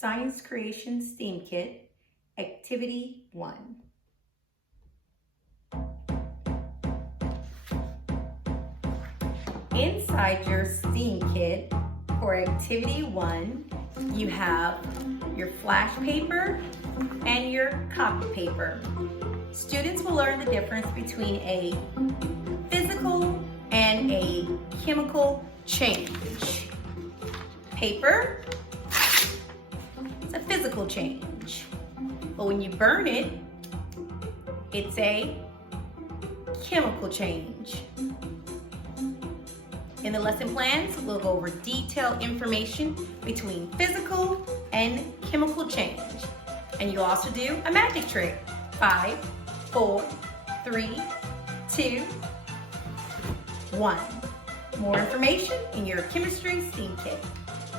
Science Creation STEAM Kit, Activity 1. Inside your STEAM kit for Activity 1, you have your flash paper and your copy paper. Students will learn the difference between a physical and a chemical change. Paper is a physical change, but when you burn it, it's a chemical change. In the lesson plans, we'll go over detailed information between physical and chemical change. And you'll also do a magic trick. 5, 4, 3, 2, 1. More information in your chemistry STEAM kit.